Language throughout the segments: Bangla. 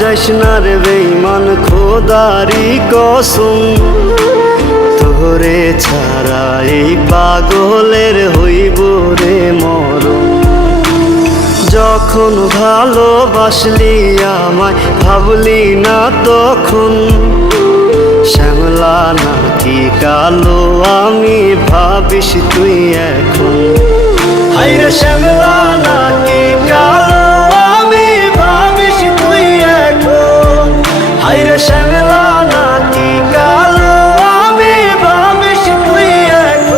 যাইস না রে বেঈমান খোদারি কসম, তোরে ছাড়া এই পাগলের হইব রে মরণ। যখন ভালোবাসলি আমায় ভাবলি না তখন, শ্যামলা নাকি কালো আমি ভাবিস তুই এখন। হায়রে শ্যামলা নাকি কালো আমি ভাবিস তুই এখন। হায়রে শ্যামলা নাকি কালো আমি ভাবিস তুই এখন।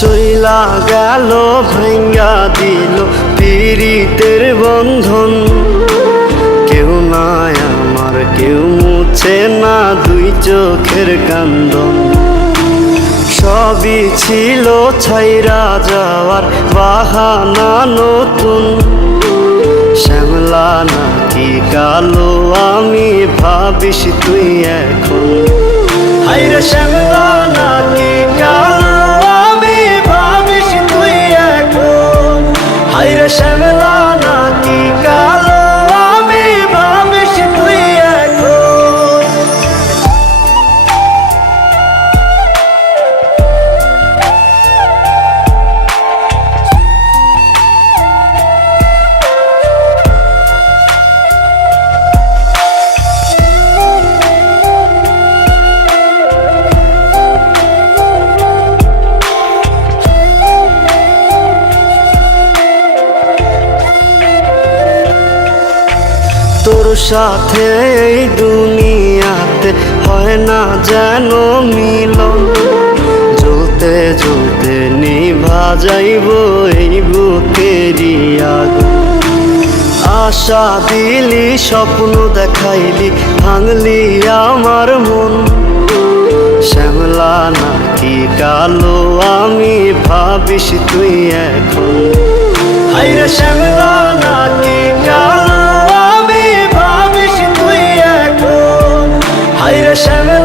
চইলা গেল ভাঙ্গা দিল পীড়িতের বন্ধন, কেউ নাই আমার কেউ মুছে না দুই চোখের কান্দন। সবই ছিল ছাইরা যাওয়ার বাহানা নতুন, শ্যামলা নাকি কালো আমি ভাবিস তুই এখন। হায়রে শ্যামলা নাকি কালো হায়রে শ্যামলা নাকি কালো আমি ভাবিস তুই এখন। তোর সাথে এই দুনিয়াতে হয় না যেন মিলন, জ্বলতে জ্বলতে নিভা যাইব এই বুকেরই আগুন। আশা দিলি স্বপ্ন দেখাইলি ভাঙলি আমার মন, শ্যামলা নাকি কালো আমি ভাবিস তুই এখন। হায়রে শ্যামলা নাকি কালো আমি ভাবিস তুই এখন। হায়রে শ্যামলা